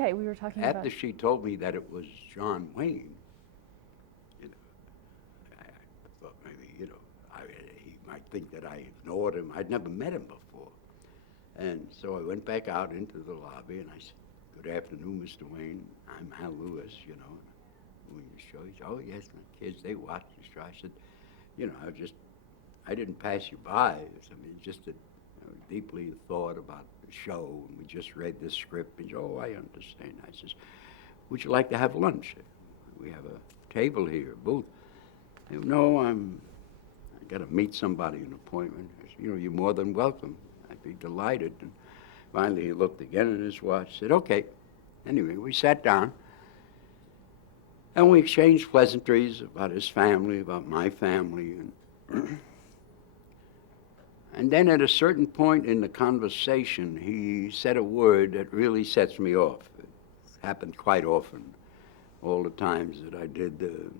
Okay, we were talking After about... she told me that it was John Wayne, you know, I thought maybe, he might think that I ignored him. I'd never met him before. And so I went back out into the lobby and I said, "Good afternoon, Mr. Wayne. I'm Hal Lewis, When you show, he said, "Oh, yes, my kids, they watch the show." I said, I didn't pass you by. Just that deeply thought about the show, and we just read this script. And "Oh, I understand." I says, "Would you like to have lunch? We have a table here, a booth." He said, "No, I got to meet somebody, an appointment." I said, "You're more than welcome. I'd be delighted." And finally, he looked again at his watch, said, "Okay." Anyway, we sat down, and we exchanged pleasantries about his family, about my family, and then at a certain point in the conversation, he said a word that really sets me off. It happened quite often, all the times that I did the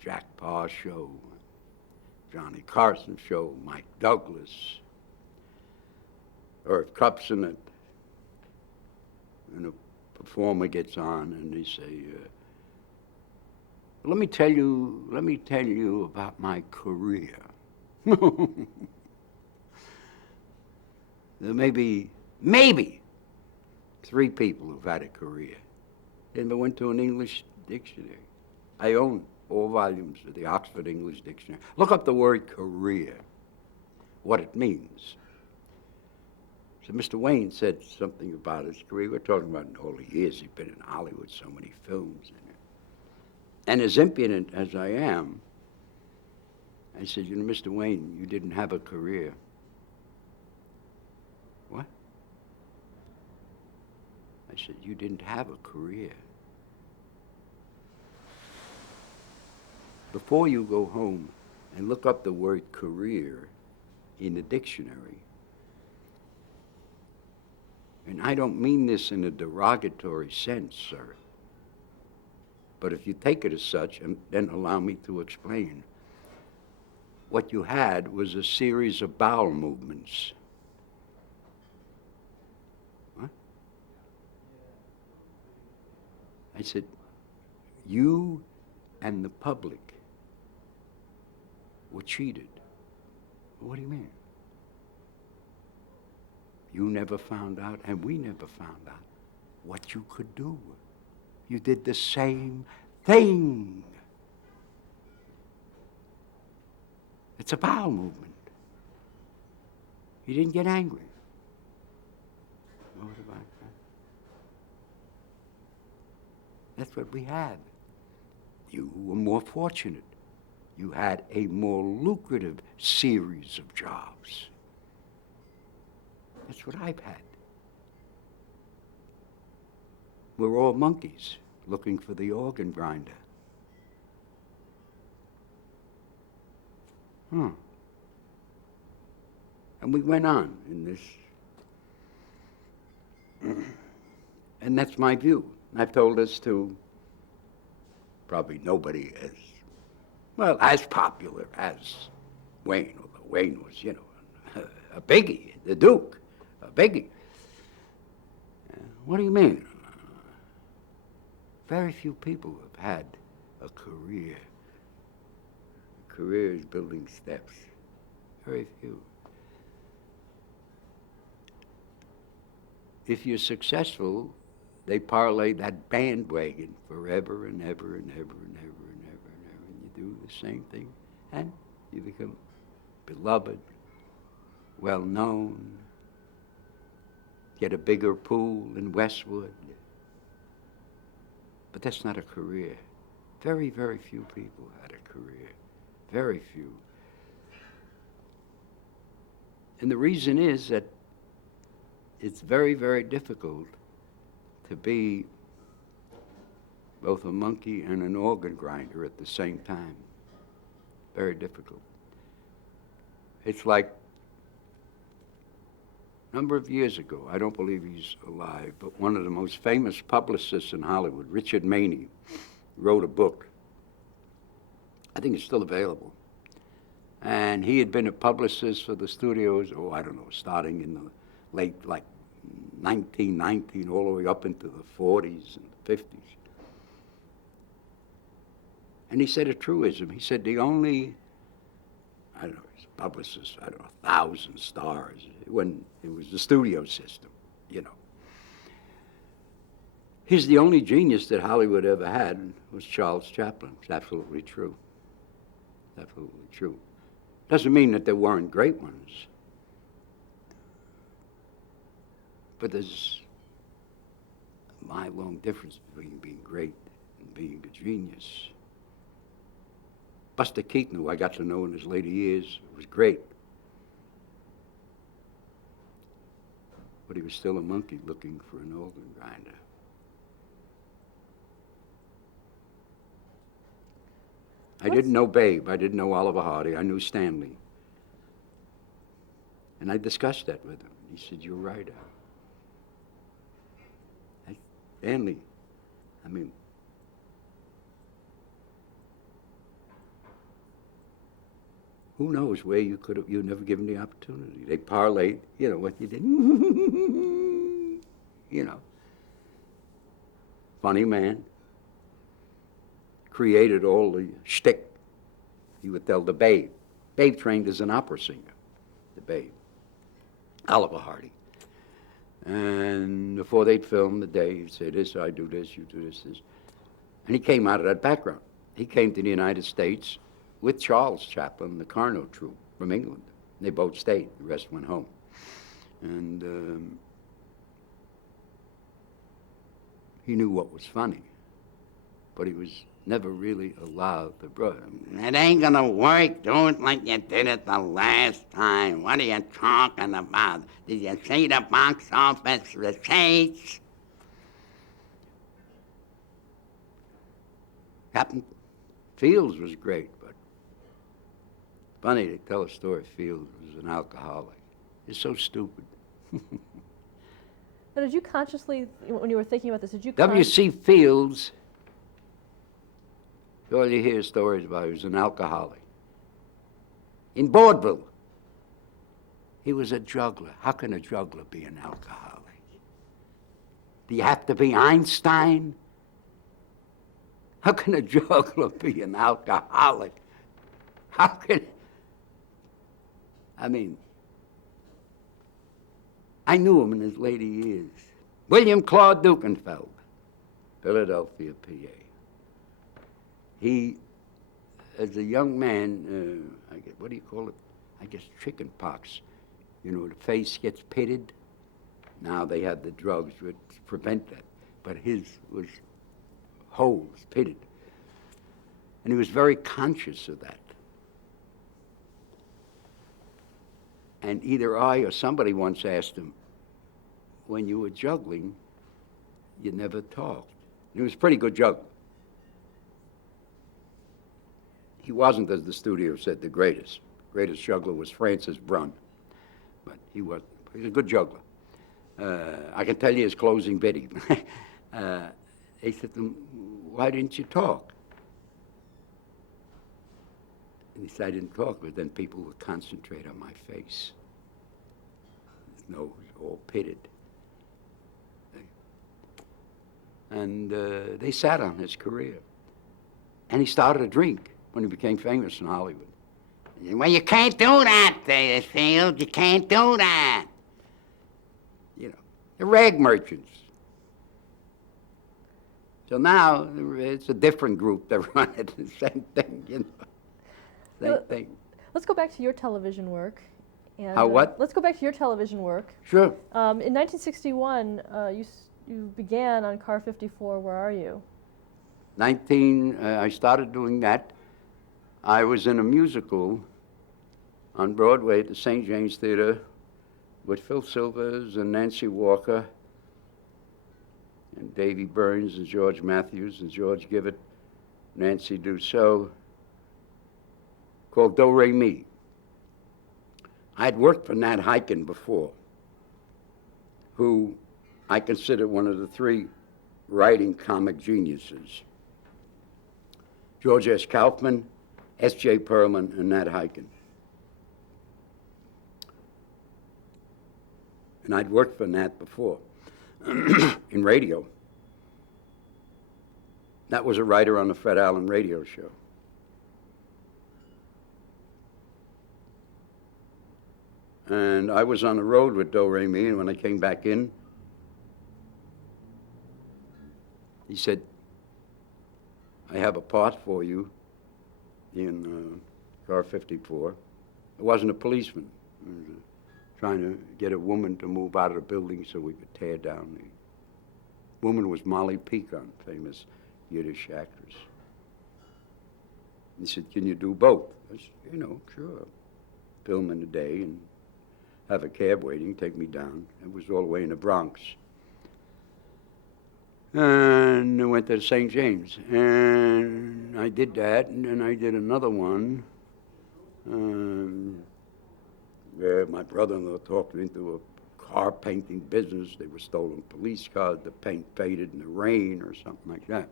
Jack Paar show, Johnny Carson show, Mike Douglas, Irv Kupcinet, and a performer gets on and they say, let me tell you about my career." There may be, maybe, 3 people who've had a career. They never went to an English dictionary. I own all volumes of the Oxford English Dictionary. Look up the word career, what it means. So Mr. Wayne said something about his career. We're talking about all the years he'd been in Hollywood, so many films. And as impudent as I am, I said, "Mr. Wayne, you didn't have a career." "What?" I said, "You didn't have a career. Before you go home and look up the word career in the dictionary, and I don't mean this in a derogatory sense, sir, but if you take it as such, and then allow me to explain, what you had was a series of bowel movements." What? I said, "You and the public were cheated." "What do you mean?" "You never found out, and we never found out, what you could do. You did the same thing. It's a bowel movement." He didn't get angry. What about that? That's what we had. You were more fortunate. You had a more lucrative series of jobs. That's what I've had. We're all monkeys looking for the organ grinder. And we went on in this. And that's my view. I've told this to probably nobody as popular as Wayne, although Wayne was, a biggie, the Duke, a biggie. What do you mean? Very few people have had a career. A career is building steps. Very few. If you're successful, they parlay that bandwagon forever and ever and ever and ever and ever and ever. And you do the same thing, and you become beloved, well-known, get a bigger pool in Westwood. But that's not a career. Very, very few people had a career. Very few. And the reason is that it's very, very difficult to be both a monkey and an organ grinder at the same time. Very difficult. It's like a number of years ago, I don't believe he's alive, but one of the most famous publicists in Hollywood, Richard Maney, wrote a book. I think it's still available. And he had been a publicist for the studios, starting in the late, 1919 all the way up into the 40s and 50s. And he said a truism. He said the only, I don't know, his publicist, I don't know, 1,000 stars, when it was the studio system, you know. He's the only genius that Hollywood ever had was Charles Chaplin. It's absolutely true. Absolutely true. Doesn't mean that there weren't great ones. But there's a mile-long difference between being great and being a genius. Buster Keaton, who I got to know in his later years, was great. But he was still a monkey looking for an organ grinder. I didn't know Babe. I didn't know Oliver Hardy. I knew Stanley. And I discussed that with him. He said, "You're right, Al." Stanley, I mean, who knows where you could have, you never given the opportunity. They parlayed, you know, what you did. You know. Funny man. Created all the shtick. He would tell the Babe. Babe trained as an opera singer, the Babe. Oliver Hardy. And before they'd film the day, he'd say, "This, I do this, you do this, this." And he came out of that background. He came to the United States with Charles Chaplin, the Carnot troupe from England. They both stayed, the rest went home. And he knew what was funny, but he was never really allowed to brother. "It ain't gonna work. Do it like you did it the last time. What are you talking about? Did you see the box office receipts?" Captain Fields was great, but funny to tell a story. Fields was an alcoholic. It's so stupid. Now, did you consciously, when you were thinking about this, did you W.C. Fields, all you hear stories about, he was an alcoholic. In vaudeville, he was a juggler. How can a juggler be an alcoholic? Do you have to be Einstein? How can a juggler be an alcoholic? How can... I mean, I knew him in his later years. William Claude Dukenfeld, Philadelphia, PA. He, as a young man, what do you call it? I guess chicken pox. You know, the face gets pitted. Now they have the drugs to prevent that. But his was holes, pitted. And he was very conscious of that. And either I or somebody once asked him, when you were juggling, you never talked. And he was a pretty good juggler. He wasn't, as the studio said, the greatest. Greatest juggler was Francis Brunn, but he was a good juggler. I can tell you his closing bit. They said to him, "Why didn't you talk?" And he said, "I didn't talk, but then people would concentrate on my face. His nose all pitted." And they sat on his career. And he started a drink when he became famous in Hollywood. "Well, you can't do that, Field. You can't do that." You know, the rag merchants. So now it's a different group that run it. The same thing, you know. Same thing. Let's go back to your television work. And, How what? Let's go back to your television work. Sure. In 1961, you began on Car 54, Where Are You? I started doing that. I was in a musical on Broadway at the St. James Theater with Phil Silvers and Nancy Walker and Davy Burns and George Matthews and George Gibbett, Nancy Dussault, called Do Re Mi. I'd worked for Nat Hiken before, who I consider one of the three writing comic geniuses. George S. Kaufman, S.J. Perlman, and Nat Hiken. And I'd worked for Nat before. in radio. That was a writer on the Fred Allen radio show. And I was on the road with Do Re Mi, and when I came back in, he said, I have a part for you in Car 54. It wasn't a policeman. It was trying to get a woman to move out of the building so we could tear down. The woman was Molly Picon, famous Yiddish actress. He said, can you do both? I said, sure. Film in the day and have a cab waiting, take me down. It was all the way in the Bronx. And I went to St. James. And I did that, and then I did another one where my brother-in-law talked me into a car painting business. They were stolen police cars, the paint faded in the rain or something like that.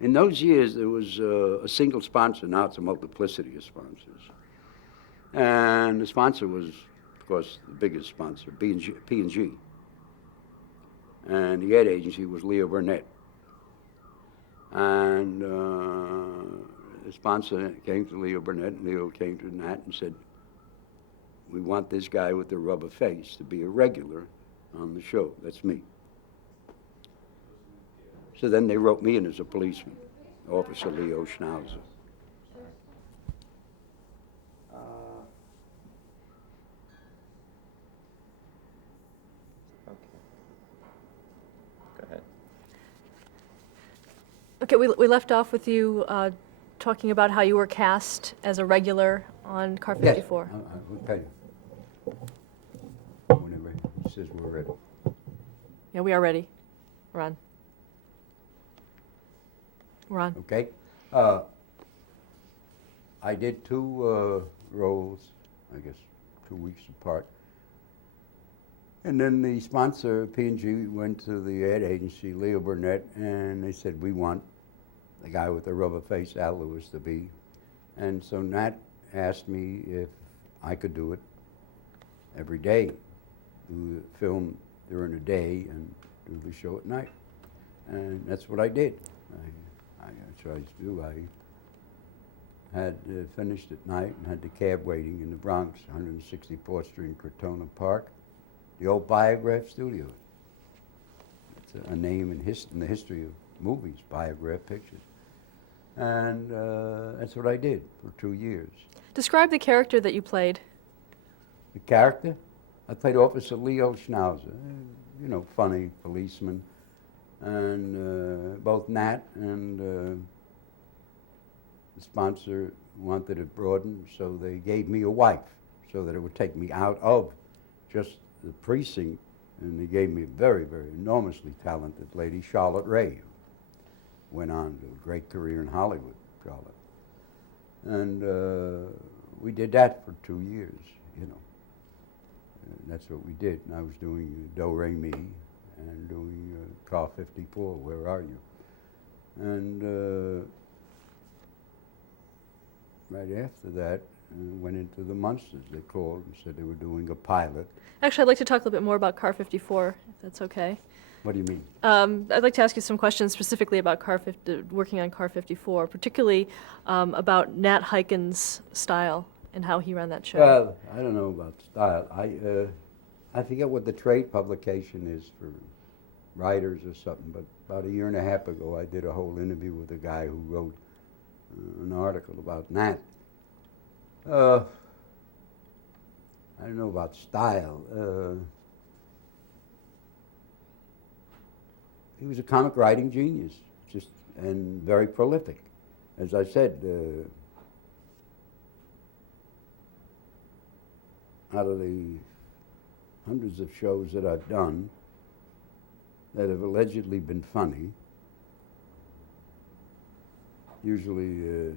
In those years, there was a single sponsor. Now it's a multiplicity of sponsors. And the sponsor was, of course, the biggest sponsor, P&G. And the ad agency was Leo Burnett. And the sponsor came to Leo Burnett, and Leo came to Nat and said, we want this guy with the rubber face to be a regular on the show. That's me. So then they wrote me in as a policeman, Officer Leo Schnauzer. Okay, we left off with you talking about how you were cast as a regular on Car 54. Yes, I will tell you. Whenever he says we're ready. Yeah, we are ready. We're on. We're on. Okay. I did two roles, I guess 2 weeks apart. And then the sponsor, P&G, went to the ad agency, Leo Burnett, and they said, we want the guy with the rubber face, Al Lewis, to be. And so Nat asked me if I could do it every day, do the film during the day and do the show at night. And that's what I did. That's what I used to do. I had finished at night and had the cab waiting in the Bronx, 164th Street in Crotona Park. The old Biograph Studio. It's a name in the history of movies, Biograph Pictures. And that's what I did for 2 years. Describe the character that you played. The character? I played Officer Leo Schnauzer, funny policeman. And both Nat and the sponsor wanted it broadened, so they gave me a wife so that it would take me out of just the precinct, and they gave me a very, very enormously talented lady, Charlotte Ray, who went on to a great career in Hollywood, Charlotte. And we did that for 2 years, that's what we did. And I was doing Do Re Mi and doing Car 54, Where Are You? And right after that, went into the Munsters. They called and said they were doing a pilot. Actually, I'd like to talk a little bit more about Car 54, if that's okay. What do you mean? I'd like to ask you some questions specifically about working on Car 54, particularly about Nat Hiken's style and how he ran that show. Well, I don't know about style. I forget what the trade publication is for writers or something, but about 1.5 years ago, I did a whole interview with a guy who wrote an article about Nat. I don't know about style. He was a comic writing genius, and very prolific. As I said, out of the hundreds of shows that I've done that have allegedly been funny, usually,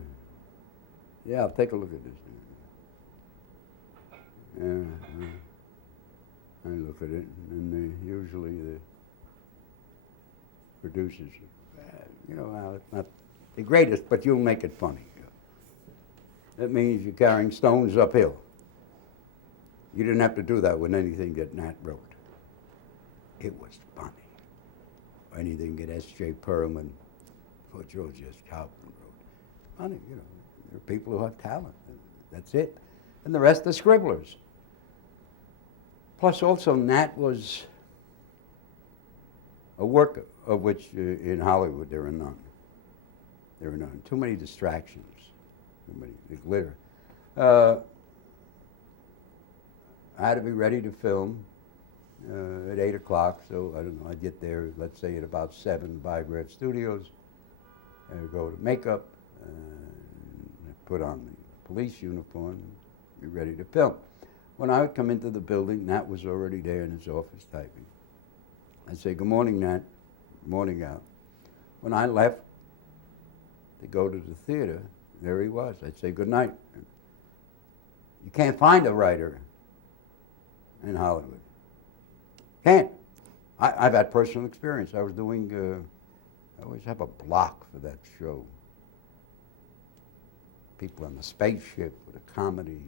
yeah, I'll take a look at this. I look at it, and usually the producers, well, it's not the greatest, but you'll make it funny. That means you're carrying stones uphill. You didn't have to do that with anything that Nat wrote. It was funny. Anything that S.J. Perlman or George S. Kaufman wrote. Funny, you know. There are people who have talent. That's it. And the rest are scribblers. Plus also Nat was a worker, of which in Hollywood there are none. There are none. Too many distractions. Too many, the glitter. I had to be ready to film at 8 o'clock, so I don't know, I'd get there, let's say at about 7, Biograph Studios, go to makeup, put on the police uniform, and be ready to film. When I would come into the building, Nat was already there in his office typing. I'd say, good morning, Nat. Good morning, Al. When I left to go to the theater, there he was. I'd say, good night. You can't find a writer in Hollywood. Can't. I've had personal experience. I was doing, I always have a block for that show. People on the spaceship with a comedy,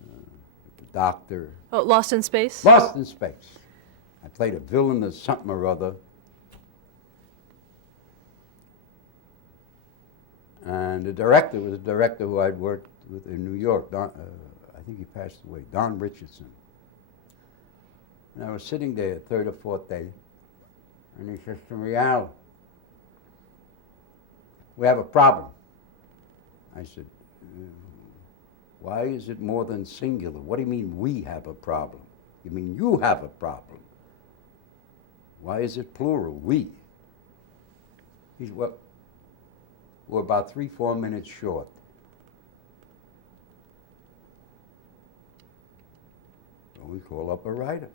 with the doctor. Oh, Lost in Space? Lost in Space. I played a villain of something or other. And the director was a director who I'd worked with in New York. I think he passed away, Don Richardson. And I was sitting there, third or fourth day, and he says to me, Al, we have a problem. I said, why is it more than singular? What do you mean we have a problem? You mean you have a problem? Why is it plural, we? He said, well, we're about 3-4 minutes short. So we call up a writer.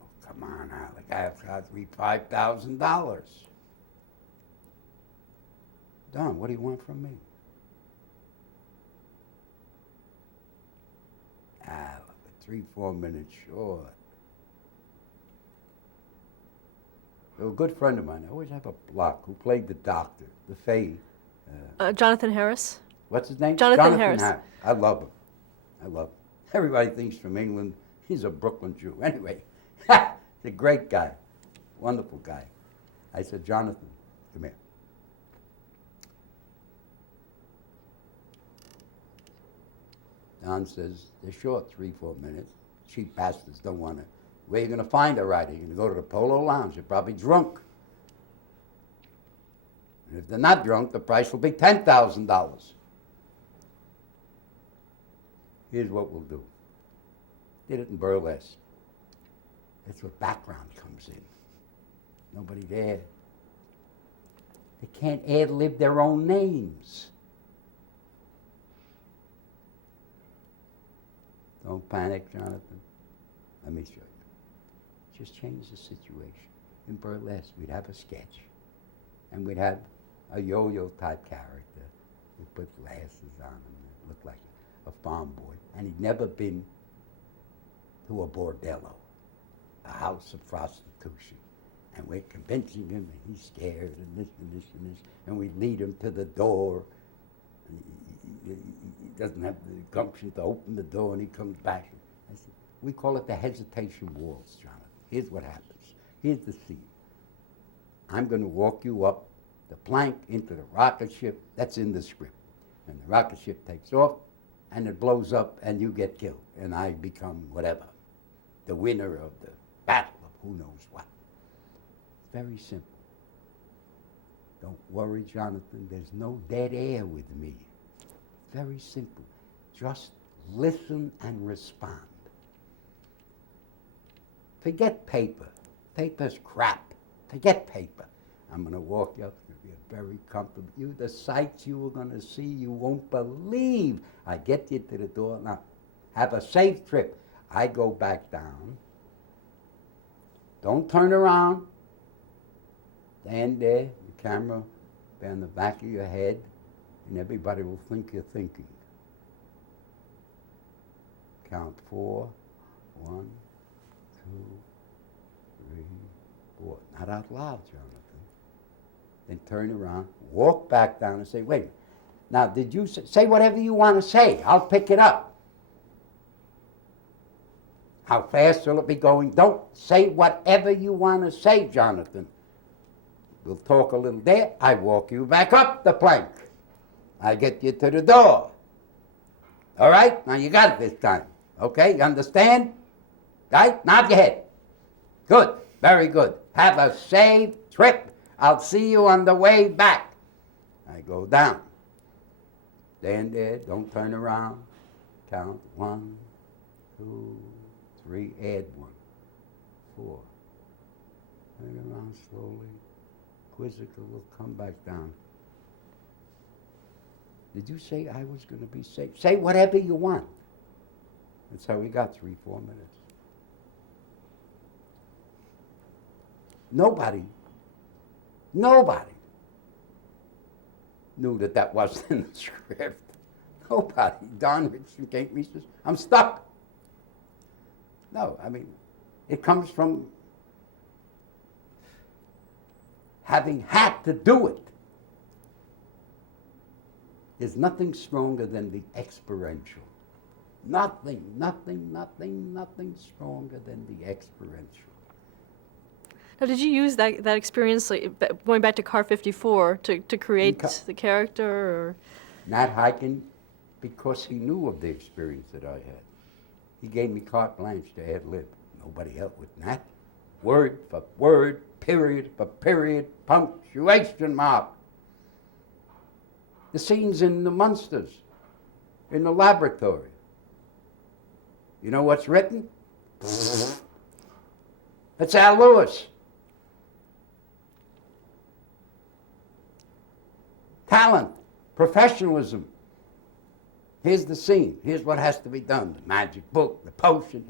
Oh, come on, Al, the guy's got me $5,000. Don, what do you want from me? Al, 3-4 minutes short. So a good friend of mine, I always have a block, who played the doctor, the Fae. Jonathan Harris? What's his name? Jonathan Harris. I love him. I love him. Everybody thinks from England, he's a Brooklyn Jew. Anyway, he's a great guy, wonderful guy. I said, Jonathan, come here. Don says, they're short 3-4 minutes. Cheap bastards don't want to. Where are you going to find a writer? You're going to go to the Polo Lounge. You're probably drunk. And if they're not drunk, the price will be $10,000. Here's what we'll do. Did it in burlesque. That's where background comes in. Nobody there. They can't ad-lib their own names. Don't panic, Jonathan. Let me show you. Just change the situation. In burlesque, we'd have a sketch, and we'd have a yo-yo type character. We'd put glasses on him, and look like a farm boy, and he'd never been to a bordello, a house of prostitution. And we're convincing him that he's scared, and this and this and this, and we lead him to the door. And he doesn't have the gumption to open the door, and he comes back. I said, we call it the hesitation waltz, Jonathan. Here's what happens. Here's the scene. I'm going to walk you up the plank into the rocket ship. That's in the script. And the rocket ship takes off, and it blows up, and you get killed. And I become whatever, the winner of the battle of who knows what. It's very simple. Don't worry, Jonathan. There's no dead air with me. Very simple. Just listen and respond. Forget paper. Paper's crap. Forget paper. I'm going to walk you up. It's going to be a very comfortable. The sights you are going to see, you won't believe. I get you to the door. Now, have a safe trip. I go back down. Don't turn around. Stand there, the camera on the back of your head, and everybody will think you're thinking. Count 4. 1, 2, 3, 4. Not out loud, Jonathan. Then turn around, walk back down and say, wait, now did you say whatever you want to say? I'll pick it up. How fast will it be going? Don't say whatever you want to say, Jonathan. We'll talk a little there. I walk you back up the plank. I get you to the door. All right? Now you got it this time. Okay? You understand? Right? Nod your head. Good. Very good. Have a safe trip. I'll see you on the way back. I go down. Stand there. Don't turn around. Count 1, 2, 3. Add 1, 4. Turn around slowly. Quizzical will come back down. Did you say I was going to be safe? Say whatever you want. That's how we got 3, 4 minutes. Nobody knew that that wasn't in the script. Nobody. Don Richardson came to me and says, I'm stuck. No, I mean, it comes from having had to do it. There's nothing stronger than the experiential. Nothing stronger than the experiential. Now, did you use that experience, like, going back to Car 54, to create the character? Or? Nat Hiken, because he knew of the experience that I had. He gave me carte blanche to ad lib. Nobody else with Nat. Word for word, period for period, punctuation mark. The scenes in the Munsters, in the laboratory. You know what's written? That's Al Lewis. Talent, professionalism. Here's the scene. Here's what has to be done. The magic book, the potion.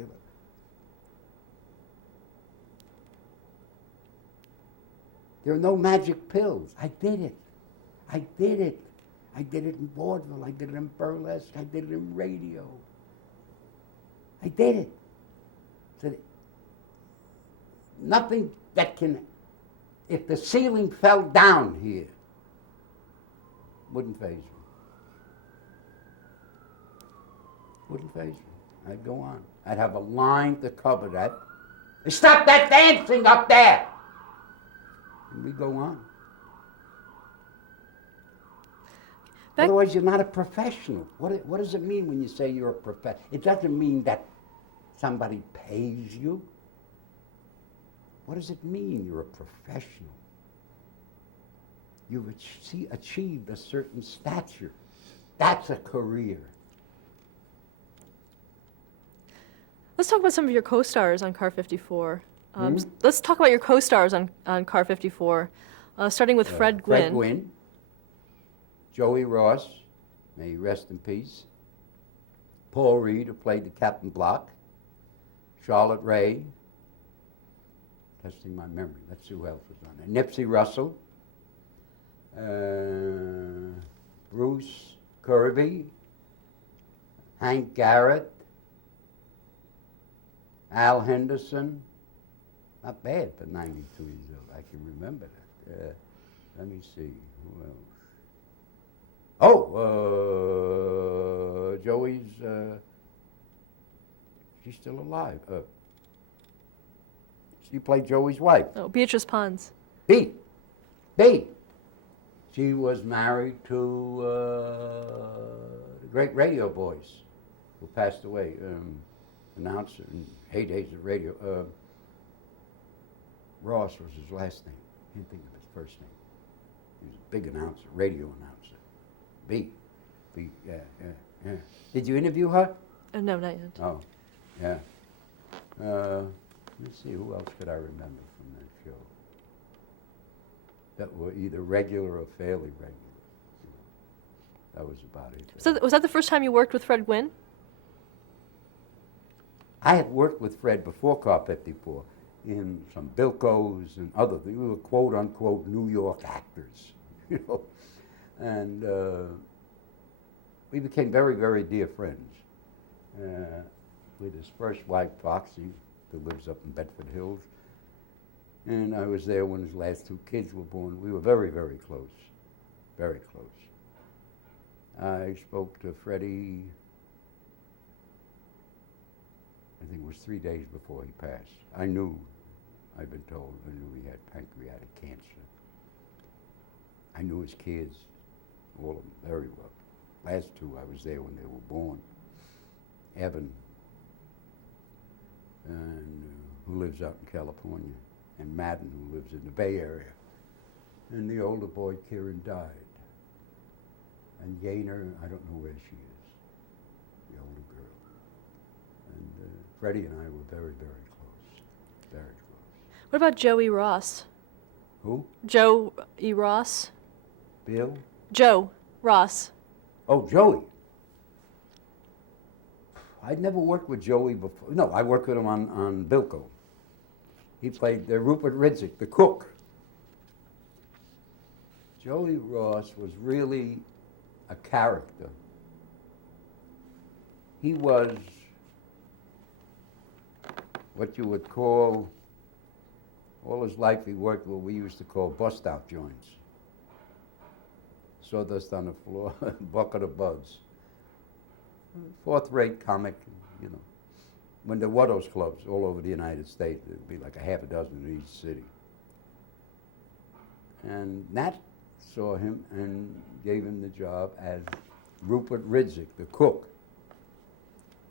There are no magic pills. I did it. I did it. I did it in vaudeville. I did it in burlesque. I did it in radio. I did it. So nothing that can, if the ceiling fell down here, wouldn't faze me. Wouldn't faze me. I'd go on. I'd have a line to cover that. Stop that dancing up there! And we go on. Otherwise, you're not a professional. What does it mean when you say you're a professional? It doesn't mean that somebody pays you. What does it mean you're a professional? You've achieved a certain stature. That's a career. Let's talk about some of your co-stars on Car 54. Let's talk about your co-stars on Car 54, starting with Fred Gwynne. Fred Gwynne, Joey Ross, may he rest in peace, Paul Reed, who played the Captain Block, Charlotte Ray, testing my memory, let's see who else was on there, Nipsey Russell, Bruce Kirby, Hank Garrett, Al Henderson. Not bad for 92 years old. I can remember that. Let me see. Who else? Oh, Joey's, she's still alive. She played Joey's wife. Oh, Beatrice Pons. B. She was married to the great radio voice who passed away, announcer in heydays of radio. Ross was his last name. Can't think of his first name. He was a big announcer, radio announcer. B, yeah. Did you interview her? No, not yet. Oh, yeah. Let's see, who else could I remember from that show? That were either regular or fairly regular. That was about it. So was that the first time you worked with Fred Gwynne? I had worked with Fred before Car 54 in some Bilkos and other things. We were quote-unquote New York actors, you know. And we became very, very dear friends. With his first wife, Foxy, who lives up in Bedford Hills. And I was there when his last 2 kids were born. We were very, very close, very close. I spoke to Freddie I think it was 3 days before he passed. I knew, I've been told, I knew he had pancreatic cancer. I knew his kids, all of them, very well. Last two, I was there when they were born. Evan, and who lives out in California, and Madden, who lives in the Bay Area. And the older boy, Kieran, died. And Gaynor, I don't know where she is, the older girl. And Freddie and I were very, very close, very close. What about Joey Ross? Who? Joe E. Ross? Bill? Joe Ross. Oh, Joey. I'd never worked with Joey before. No, I worked with him on Bilko. He played Rupert Ridzik, the cook. Joey Ross was really a character. He was what you would call, all his life he worked what we used to call bust-out joints. Sawdust on the floor, bucket of buds. Fourth-rate comic, you know. When there were those clubs all over the United States, there'd be like a half a dozen in each city. And Nat saw him and gave him the job as Rupert Ridzik, the cook,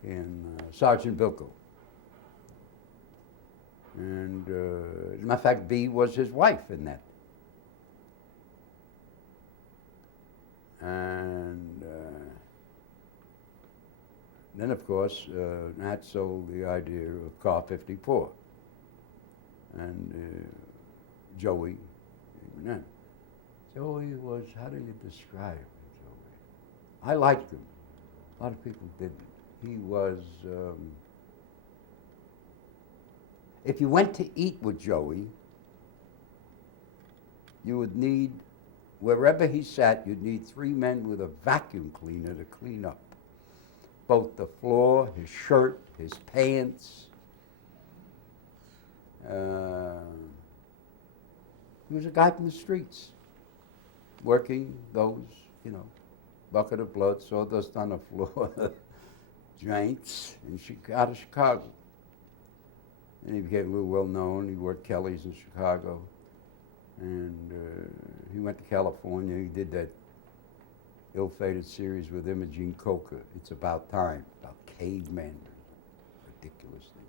in Sergeant Bilko. And as a matter of fact, Bea was his wife in that. And then, of course, Nat sold the idea of Car 54. And Joey, even then. Joey was, how do you describe Joey? I liked him. A lot of people didn't. He was, if you went to eat with Joey, you would need, wherever he sat, you'd need 3 men with a vacuum cleaner to clean up both the floor, his shirt, his pants. He was a guy from the streets, working those, you know, bucket of blood, sawdust on the floor, joints out of Chicago. And he became a little well known. He worked Kelly's in Chicago. And he went to California. He did that ill-fated series with Imogene Coca. It's About Time, about cavemen. Ridiculous thing.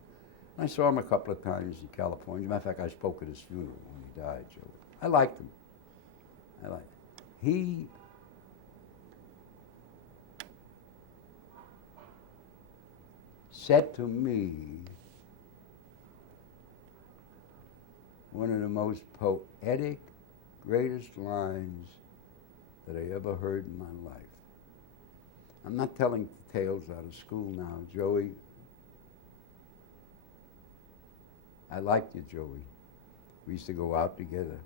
I saw him a couple of times in California. As a matter of fact, I spoke at his funeral when he died, Joe. I liked him. I liked him. He said to me one of the most poetic, greatest lines that I ever heard in my life. I'm not telling tales out of school now. Joey, I liked you, Joey. We used to go out together.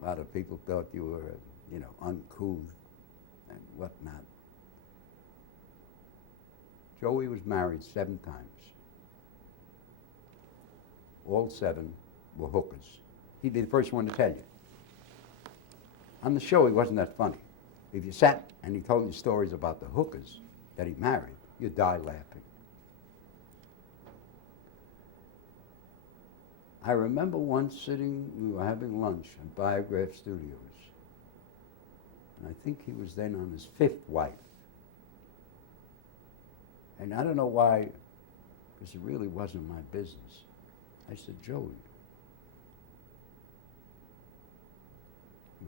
A lot of people thought you were, you know, uncouth and whatnot. Joey was married 7 times. All 7 were hookers. He'd be the first one to tell you. On the show, he wasn't that funny. If you sat and he told you stories about the hookers that he married, you'd die laughing. I remember once sitting, we were having lunch at Biograph Studios. And I think he was then on his 5th wife. And I don't know why, because it really wasn't my business. I said, Joey,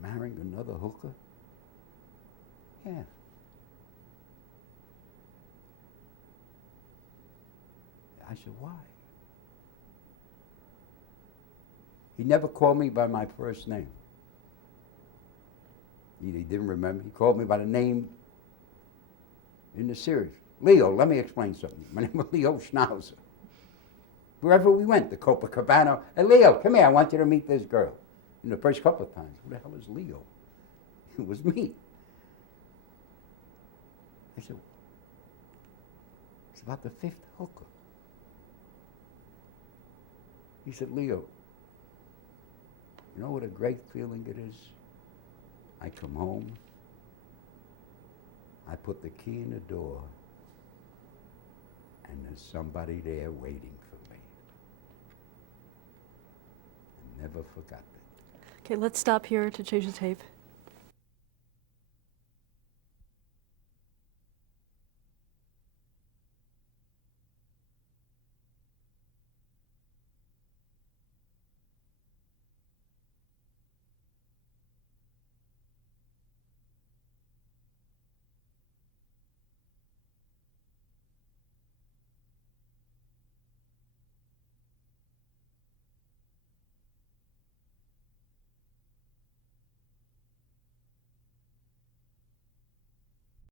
marrying another hooker? Yeah. I said, why? He never called me by my first name. He didn't remember. He called me by the name in the series. Leo, let me explain something. My name was Leo Schnauzer. Wherever we went, the Copacabana, hey, Leo, come here, I want you to meet this girl. And the first couple of times, who the hell is Leo? It was me. I said, it's about the 5th hooker. He said, Leo, you know what a great feeling it is? I come home, I put the key in the door, and there's somebody there waiting for me. I never forgot that. Okay, let's stop here to change the tape.